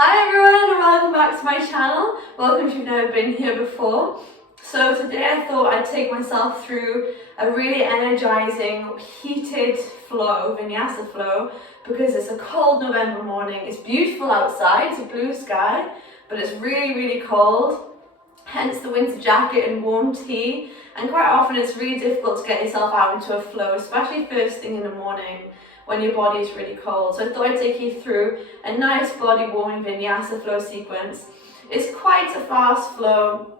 Hi everyone and welcome back to my channel. Welcome if you've never been here before. So today I thought I'd take myself through a really energizing, heated flow, Vinyasa flow, because it's a cold November morning. It's beautiful outside, it's a blue sky, but it's really cold. Hence the winter jacket and warm tea. And quite often it's really difficult to get yourself out into a flow, especially first thing in the morning when your body is really cold. So I thought I'd take you through a nice body warming Vinyasa flow sequence. It's quite a fast flow,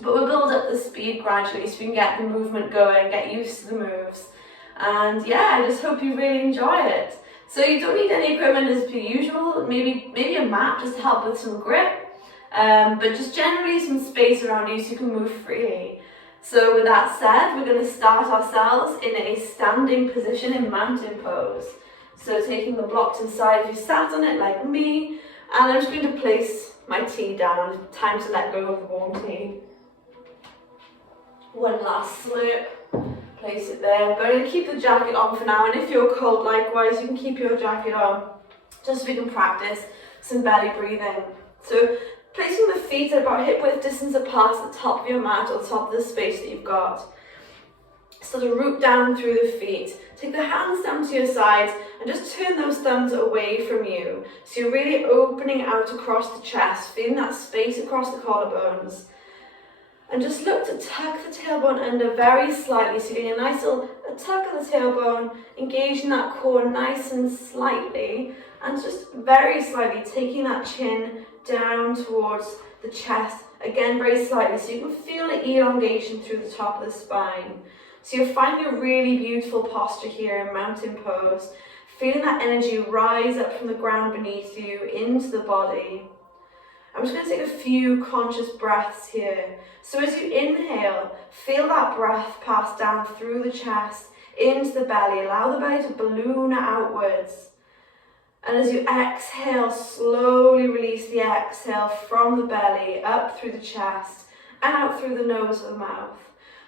but we'll build up the speed gradually so we can get the movement going, get used to the moves. And yeah, I just hope you really enjoy it. So you don't need any equipment as per usual, maybe a mat just to help with some grip, but just generally some space around you so you can move freely. So with that said, we're going to start ourselves in a standing position in mountain pose. So taking the blocks inside, if you sat on it like me, and I'm just going to place my tea down. Time to let go of the warm tea. One last slurp, place it there. But I'm going to keep the jacket on for now, and if you're cold likewise, you can keep your jacket on, just so we can practice some belly breathing. So placing the feet at about hip width distance apart at the top of your mat or the top of the space that you've got. So the root down through the feet. Take the hands down to your sides and just turn those thumbs away from you. So you're really opening out across the chest, feeling that space across the collarbones. And just look to tuck the tailbone under very slightly, so you're getting a nice little tuck of the tailbone, engaging that core nice and slightly, and just very slightly taking that chin down towards the chest, again very slightly, so you can feel the elongation through the top of the spine. So you're finding a really beautiful posture here in mountain pose, feeling that energy rise up from the ground beneath you into the body. I'm just going to take a few conscious breaths here. So as you inhale, feel that breath pass down through the chest, into the belly. Allow the belly to balloon outwards. And as you exhale, slowly release the exhale from the belly, up through the chest, and out through the nose or the mouth.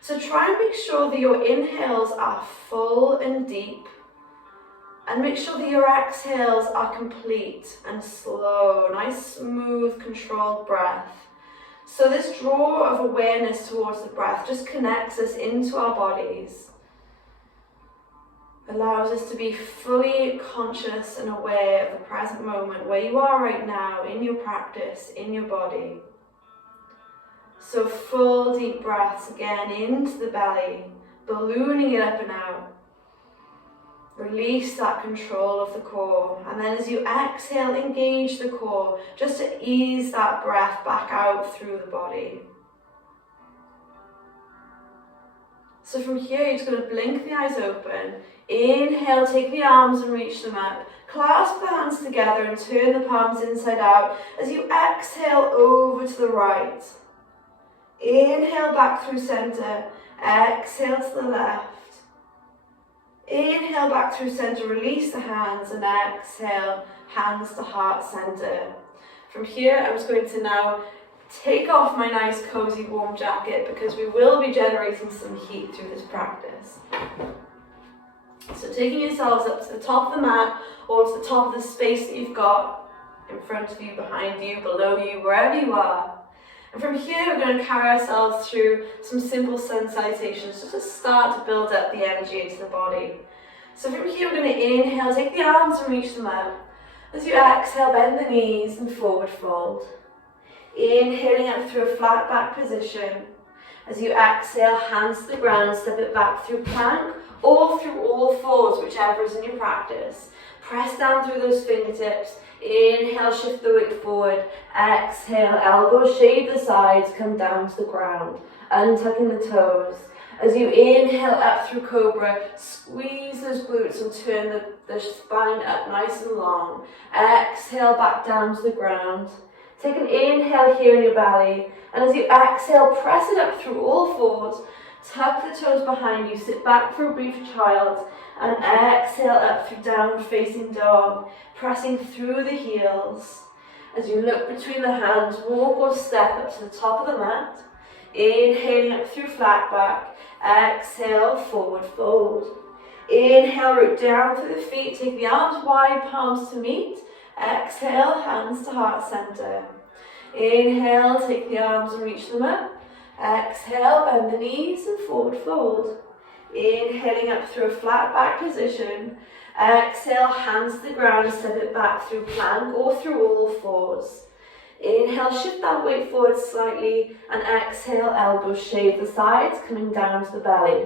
So try and make sure that your inhales are full and deep, and make sure that your exhales are complete and slow, nice, smooth, controlled breath. So this draw of awareness towards the breath just connects us into our bodies, allows us to be fully conscious and aware of the present moment, where you are right now in your practice, in your body. So full deep breaths again into the belly, ballooning it up and out. Release that control of the core, and then as you exhale, engage the core, just to ease that breath back out through the body. So from here, you're just going to blink the eyes open. Inhale, take the arms and reach them up. Clasp the hands together and turn the palms inside out as you exhale over to the right. Inhale back through center, exhale to the left. Inhale back through center, release the hands, and exhale, hands to heart center. From here, I'm just going to now take off my nice cozy warm jacket because we will be generating some heat through this practice. So taking yourselves up to the top of the mat or to the top of the space that you've got in front of you, behind you, below you, wherever you are. And from here, we're going to carry ourselves through some simple sun salutations just to start to build up the energy into the body. So from here, we're going to inhale, take the arms and reach them up. As you exhale, bend the knees and forward fold. Inhaling up through a flat back position. As you exhale, hands to the ground, step it back through plank or through all fours, whichever is in your practice. Press down through those fingertips. Inhale, shift the weight forward. Exhale, elbows shade the sides, come down to the ground. Untucking the toes. As you inhale up through cobra, squeeze those glutes and turn the spine up nice and long. Exhale, back down to the ground. Take an inhale here in your belly, and as you exhale, press it up through all fours. Tuck the toes behind you, sit back for a brief child, and exhale up through downward facing dog, pressing through the heels. As you look between the hands, walk or step up to the top of the mat. Inhaling up through flat back, exhale, forward fold. Inhale, root down through the feet, take the arms wide, palms to meet, Exhale, hands to heart center. Inhale, take the arms and reach them up. Exhale, bend the knees and forward fold. Inhaling up through a flat back position. Exhale, hands to the ground, step it back through plank or through all fours. Inhale, shift that weight forward slightly, and exhale, elbows shave the sides, coming down to the belly.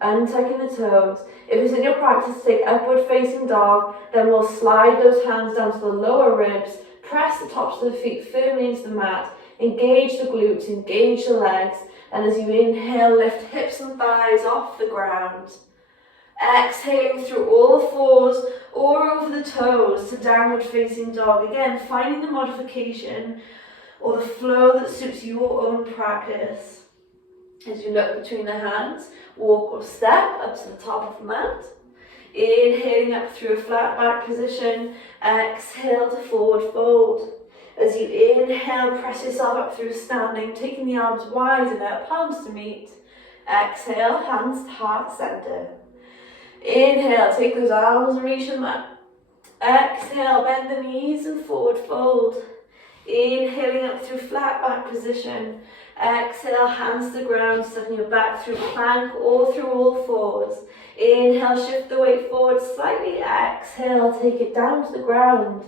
Untucking the toes. If it's in your practice to take upward facing dog, then we'll slide those hands down to the lower ribs, press the tops of the feet firmly into the mat, engage the glutes, engage the legs, and as you inhale, lift hips and thighs off the ground. Exhaling through all fours or over the toes to downward facing dog. Again, finding the modification or the flow that suits your own practice. As you look between the hands, walk or step up to the top of the mat. Inhaling up through a flat back position. Exhale to forward fold. As you inhale, press yourself up through standing, taking the arms wide and out, palms to meet. Exhale, hands to heart center. Inhale, take those arms and reach them up. Exhale, bend the knees and forward fold. Inhaling up through flat back position. Exhale, hands to the ground, stepping your back through plank or through all fours. Inhale, shift the weight forward slightly. Exhale, take it down to the ground.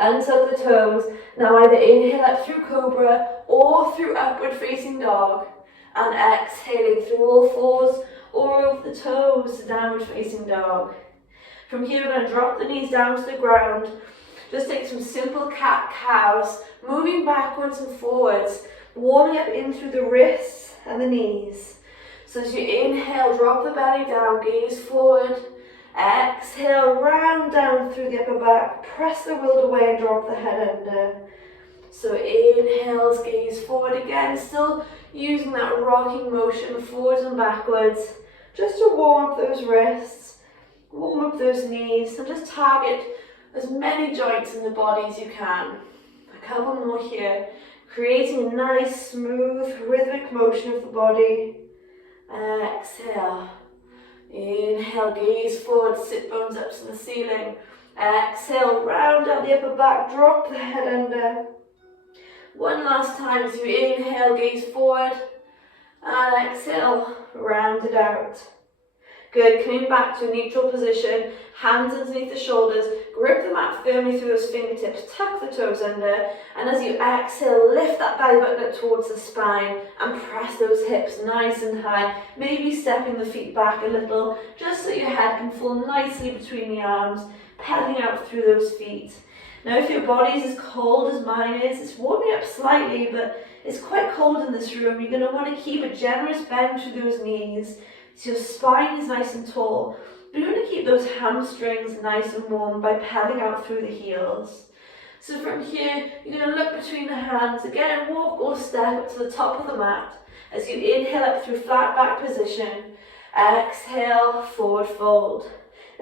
Untuck the toes. Now either inhale up through cobra or through upward facing dog. And exhaling through all fours or over the toes to downward facing dog. From here, we're going to drop the knees down to the ground. Just take some simple cat-cows, moving backwards and forwards, warming up in through the wrists and the knees. So as you inhale, drop the belly down, gaze forward. Exhale, round down through the upper back, press the world away and drop the head under. So inhales, gaze forward again, still using that rocking motion forwards and backwards, just to warm up those wrists, warm up those knees, and just target as many joints in the body as you can. A couple more here, creating a nice, smooth, rhythmic motion of the body. Exhale. Inhale, gaze forward, sit bones up to the ceiling. Exhale, round out the upper back, drop the head under. One last time as you inhale, gaze forward, and exhale, round it out. Good, coming back to a neutral position, hands underneath the shoulders, grip the mat firmly through those fingertips, tuck the toes under, and as you exhale, lift that belly button up towards the spine and press those hips nice and high, maybe stepping the feet back a little, just so your head can fall nicely between the arms, pedaling out through those feet. Now if your body is as cold as mine is, it's warming up slightly, but it's quite cold in this room. You're going to want to keep a generous bend through those knees, so your spine is nice and tall. But you want to keep those hamstrings nice and warm by paddling out through the heels. So from here, you're going to look between the hands, again walk or step up to the top of the mat. As you inhale up through flat back position, exhale, forward fold.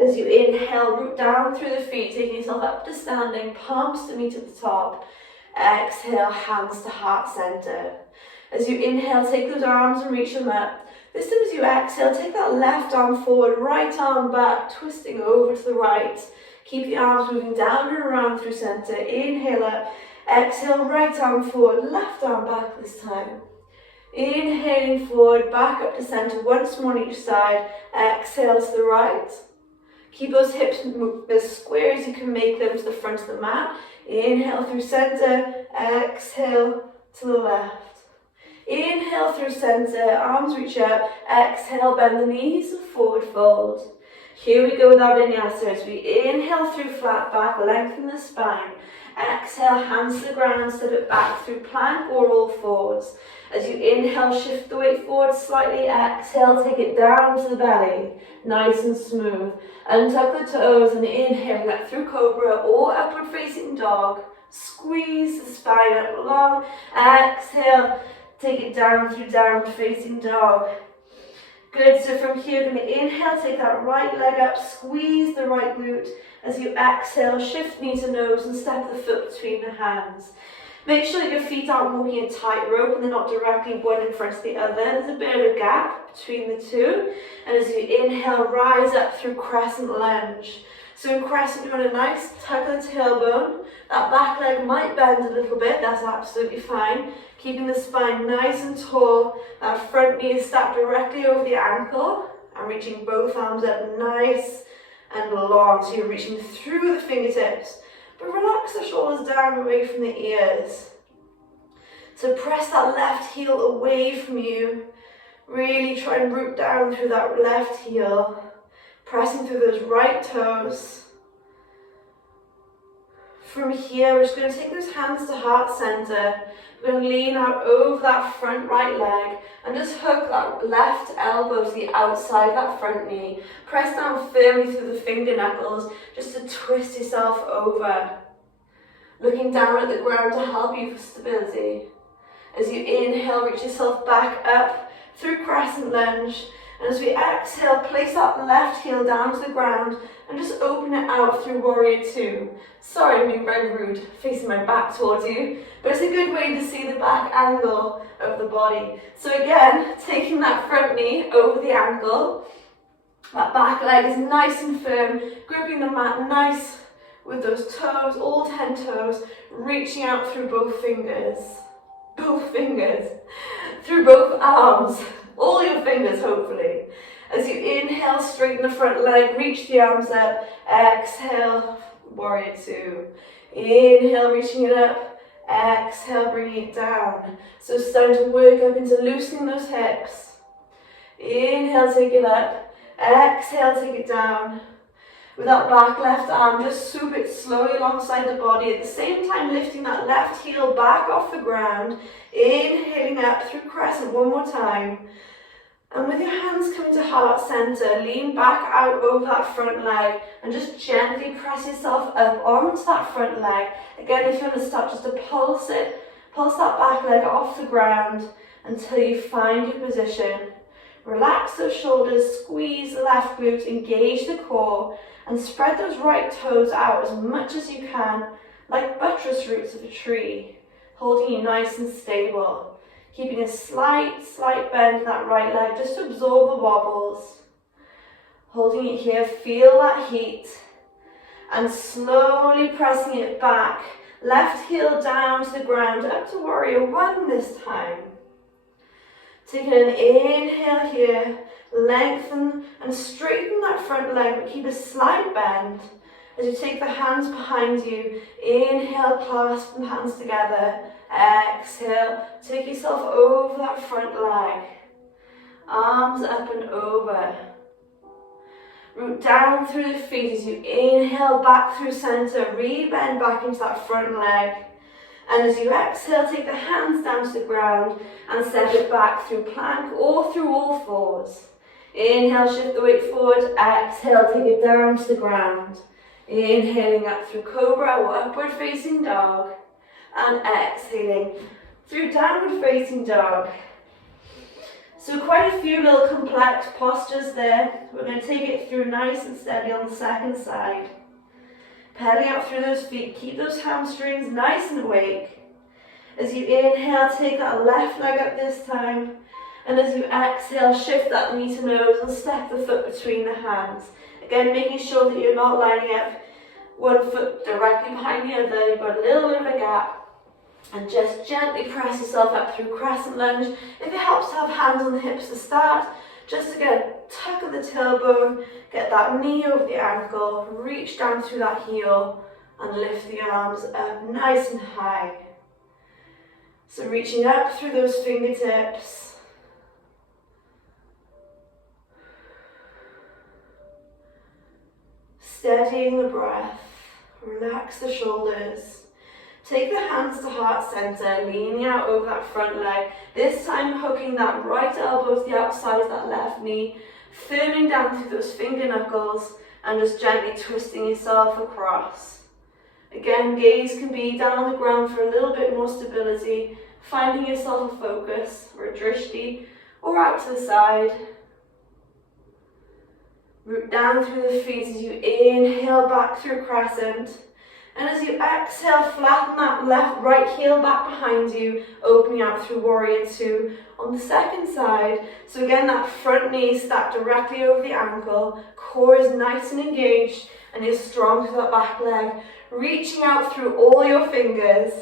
As you inhale, root down through the feet, taking yourself up to standing, palms to meet at the top. Exhale, hands to heart center. As you inhale, take those arms and reach them up. This time as you exhale, take that left arm forward, right arm back, twisting over to the right. Keep the arms moving down and around through center. Inhale up, exhale, right arm forward, left arm back this time. Inhaling forward, back up to center, once more on each side. Exhale to the right. Keep those hips as square as you can make them to the front of the mat. Inhale through center, exhale to the left. Inhale through center, arms reach up, exhale, bend the knees and forward fold. Here we go with our vinyasa as we inhale through flat back, lengthen the spine. Exhale, hands to the ground, step it back through plank or all fours. As you inhale, shift the weight forward slightly, exhale, take it down to the belly, nice and smooth. Untuck the toes and inhale that through cobra or upward facing dog. Squeeze the spine up long, exhale, take it down through downward facing dog. Good, so from here, you're going to inhale, take that right leg up, squeeze the right glute. As you exhale, shift knee to nose and step the foot between the hands. Make sure that your feet aren't walking a tightrope and they're not directly one in front of the other. There's a bit of a gap between the two. And as you inhale, rise up through crescent lunge. So in crescent, you want a nice tuck of the tailbone. That back leg might bend a little bit, that's absolutely fine. Keeping the spine nice and tall. That front knee is stacked directly over the ankle and reaching both arms up nice and long. So you're reaching through the fingertips, but relax the shoulders down away from the ears. So press that left heel away from you. Really try and root down through that left heel. Pressing through those right toes. From here, we're just going to take those hands to heart center. We're going to lean out over that front right leg and just hook that left elbow to the outside of that front knee. Press down firmly through the finger knuckles just to twist yourself over. Looking down at the ground to help you for stability. As you inhale, reach yourself back up through crescent lunge. And as we exhale, place that left heel down to the ground and just open it out through warrior two. Sorry, I'm being very rude, facing my back towards you, but it's a good way to see the back angle of the body. So again, taking that front knee over the ankle, that back leg is nice and firm, gripping the mat nice with those toes, all 10 toes, reaching out through both fingers, through both arms. All your fingers, hopefully. As you inhale, straighten the front leg, reach the arms up. Exhale, warrior two. Inhale, reaching it up. Exhale, bringing it down. So starting to work up into loosening those hips. Inhale, take it up. Exhale, take it down. With that back left arm, just swoop it slowly alongside the body. At the same time, lifting that left heel back off the ground. Inhaling up through crescent one more time. And with your hands coming to heart center, lean back out over that front leg and just gently press yourself up onto that front leg. Again, if you want to start just to pulse that back leg off the ground until you find your position. Relax those shoulders, squeeze the left glute, engage the core, and spread those right toes out as much as you can, like buttress roots of a tree, holding you nice and stable. Keeping a slight bend in that right leg just to absorb the wobbles. Holding it here, feel that heat. And slowly pressing it back. Left heel down to the ground, up to warrior one this time. Taking an inhale here, lengthen and straighten that front leg, but keep a slight bend. As you take the hands behind you, inhale, clasp the hands together. Exhale, take yourself over that front leg. Arms up and over. Root down through the feet as you inhale back through center, re-bend back into that front leg. And as you exhale, take the hands down to the ground and send it back through plank or through all fours. Inhale, shift the weight forward. Exhale, take it down to the ground. Inhaling up through cobra or upward facing dog. And exhaling through downward facing dog. So quite a few little complex postures there. We're going to take it through nice and steady on the second side. Pedaling out through those feet, keep those hamstrings nice and awake. As you inhale, take that left leg up this time. And as you exhale, shift that knee to nose and step the foot between the hands. Again, making sure that you're not lining up one foot directly behind the other. You've got a little bit of a gap. And just gently press yourself up through crescent lunge. If it helps to have hands on the hips to start, just again, tuck of the tailbone, get that knee over the ankle, reach down through that heel, and lift the arms up nice and high. So reaching up through those fingertips. Steadying the breath, relax the shoulders. Take the hands to heart center, leaning out over that front leg. This time hooking that right elbow to the outside of that left knee, firming down through those finger knuckles and just gently twisting yourself across. Again, gaze can be down on the ground for a little bit more stability, finding yourself a focus or a drishti or out to the side. Root down through the feet as you inhale back through crescent. And as you exhale, flatten that right heel back behind you, opening out through warrior two on the second side. So again, that front knee stacked directly over the ankle, core is nice and engaged, And you're strong through that back leg, reaching out through all your fingers.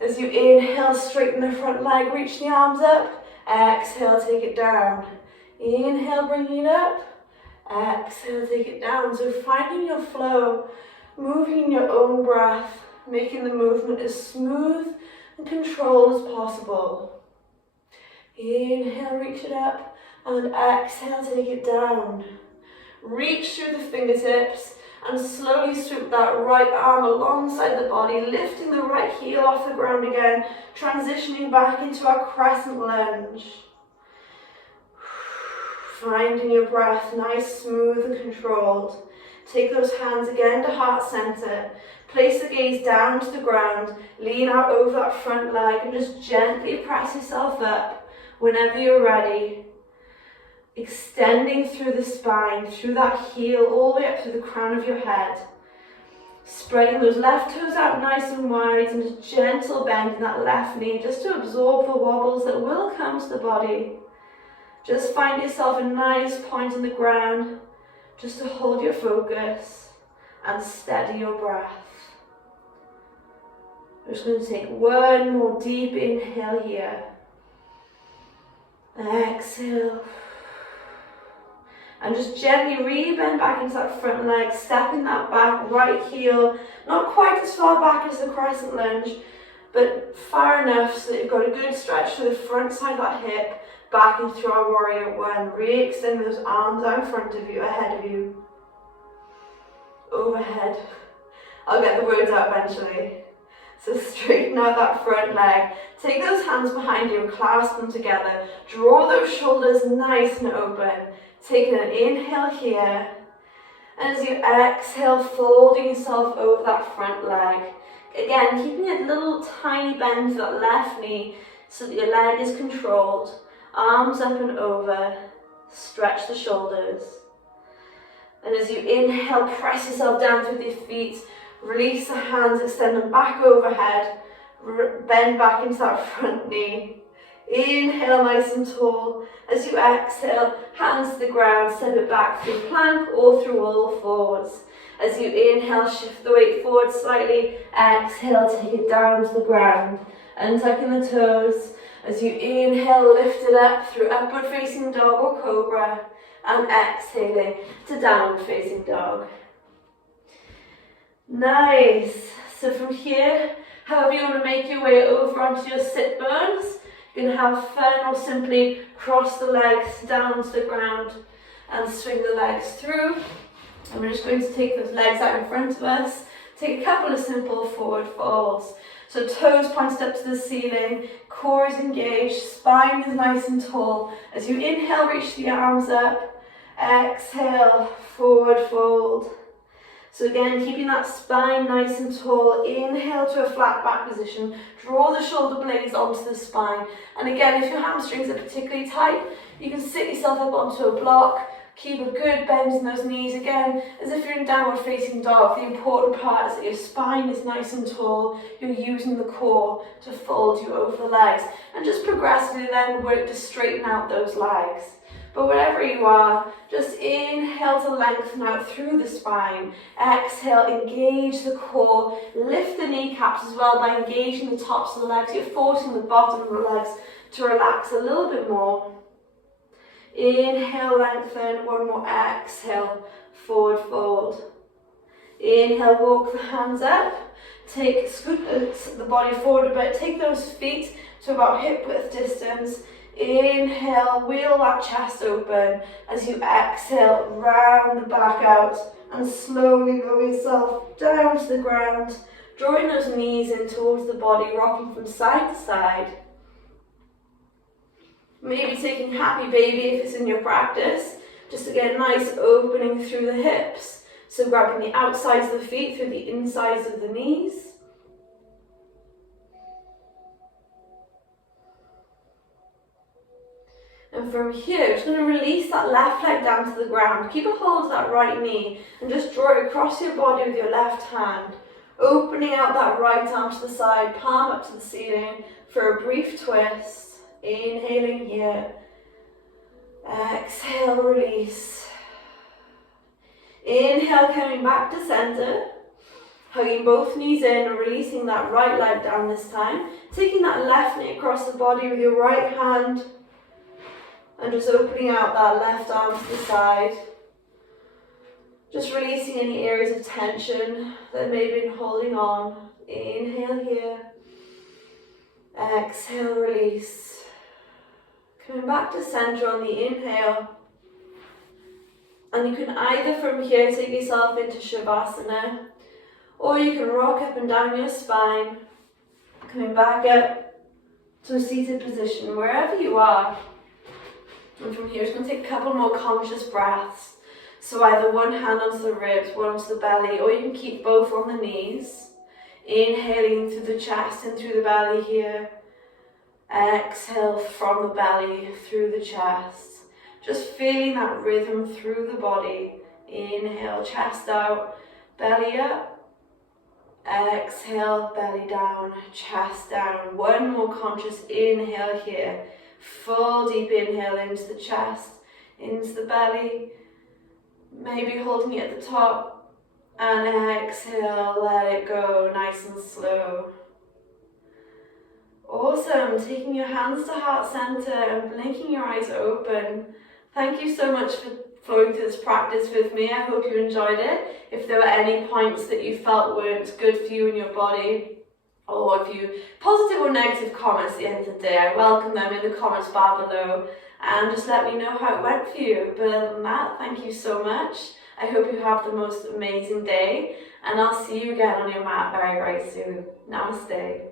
As you inhale, straighten the front leg, reach the arms up. Exhale, take it down. Inhale, bring it up. Exhale, take it down. So finding your flow, moving in your own breath, making the movement as smooth and controlled as possible. Inhale, reach it up, and exhale, take it down. Reach through the fingertips and slowly swoop that right arm alongside the body, lifting the right heel off the ground again, transitioning back into our crescent lunge. Finding your breath nice, smooth and controlled. Take those hands again to heart center. Place the gaze down to the ground. Lean out over that front leg and just gently press yourself up whenever you're ready. Extending through the spine, through that heel, all the way up to the crown of your head. Spreading those left toes out nice and wide and just gentle bend in that left knee just to absorb the wobbles that will come to the body. Just find yourself a nice point on the ground just to hold your focus and steady your breath. We're just going to take one more deep inhale here. Exhale. And just gently re-bend back into that front leg, stepping that back right heel, not quite as far back as the crescent lunge, but far enough so that you've got a good stretch to the front side of that hip, back into our warrior one. Re-extend those arms out in front of you, ahead of you, overhead. I'll get the words out eventually. So straighten out that front leg. Take those hands behind you and clasp them together. Draw those shoulders nice and open. Taking an inhale here. And as you exhale, folding yourself over that front leg. Again, keeping a little tiny bend to that left knee so that your leg is controlled. Arms up and over. Stretch the shoulders. And as you inhale, press yourself down through the feet. Release the hands, extend them back overhead. Bend back into that front knee. Inhale nice and tall. As you exhale, hands to the ground, step it back through plank or through all fours. As you inhale, shift the weight forward slightly. Exhale, take it down to the ground. Untucking the toes. As you inhale, lift it up through upward facing dog or cobra. And exhaling to downward facing dog. Nice. So from here, however you want to make your way over onto your sit bones, you can have fun or simply cross the legs down to the ground and swing the legs through. And we're just going to take those legs out in front of us. Take a couple of simple forward folds. So toes pointed up to the ceiling, core is engaged, spine is nice and tall. As you inhale, reach the arms up. Exhale, forward fold. So again, keeping that spine nice and tall, inhale to a flat back position, draw the shoulder blades onto the spine. And again, if your hamstrings are particularly tight, you can sit yourself up onto a block, keep a good bend in those knees. Again, as if you're in downward facing dog, the important part is that your spine is nice and tall, you're using the core to fold you over the legs. And just progressively then work to straighten out those legs. But wherever you are, just inhale to lengthen out through the spine. Exhale, engage the core. Lift the kneecaps as well by engaging the tops of the legs. You're forcing the bottom of the legs to relax a little bit more. Inhale, lengthen. One more. Exhale, forward fold. Inhale, walk the hands up. Scoot the body forward a bit. Take those feet to about hip width distance. Inhale, wheel that chest open. As you exhale, round the back out and slowly lower yourself down to the ground, drawing those knees in towards the body, rocking from side to side. Maybe taking happy baby if it's in your practice, just to get a nice opening through the hips. So grabbing the outsides of the feet through the insides of the knees. And from here, just going to release that left leg down to the ground. Keep a hold of that right knee and just draw it across your body with your left hand. Opening out that right arm to the side, palm up to the ceiling for a brief twist. Inhaling here. Exhale, release. Inhale, coming back to center. Hugging both knees in and releasing that right leg down this time. Taking that left knee across the body with your right hand. And just opening out that left arm to the side. Just releasing any areas of tension that may have been holding on. Inhale here. Exhale, release. Coming back to center on the inhale. And you can either from here take yourself into Shavasana, or you can rock up and down your spine, coming back up to a seated position, wherever you are. And from here, just going to take a couple more conscious breaths. So either one hand onto the ribs, one onto the belly, or you can keep both on the knees. Inhaling through the chest and through the belly here. Exhale from the belly through the chest. Just feeling that rhythm through the body. Inhale, chest out, belly up. Exhale, belly down, chest down. One more conscious inhale here. Full deep inhale into the chest, into the belly. Maybe holding it at the top. And exhale, let it go, nice and slow. Awesome. Taking your hands to heart center and blinking your eyes open. Thank you so much for flowing through this practice with me. I hope you enjoyed it. If there were any points that you felt weren't good for you in your body, or if you positive or negative comments at the end of the day, I welcome them in the comments bar below, and just let me know how it went for you. But other than that, thank you so much. I hope you have the most amazing day, and I'll see you again on your mat very, very soon. Namaste.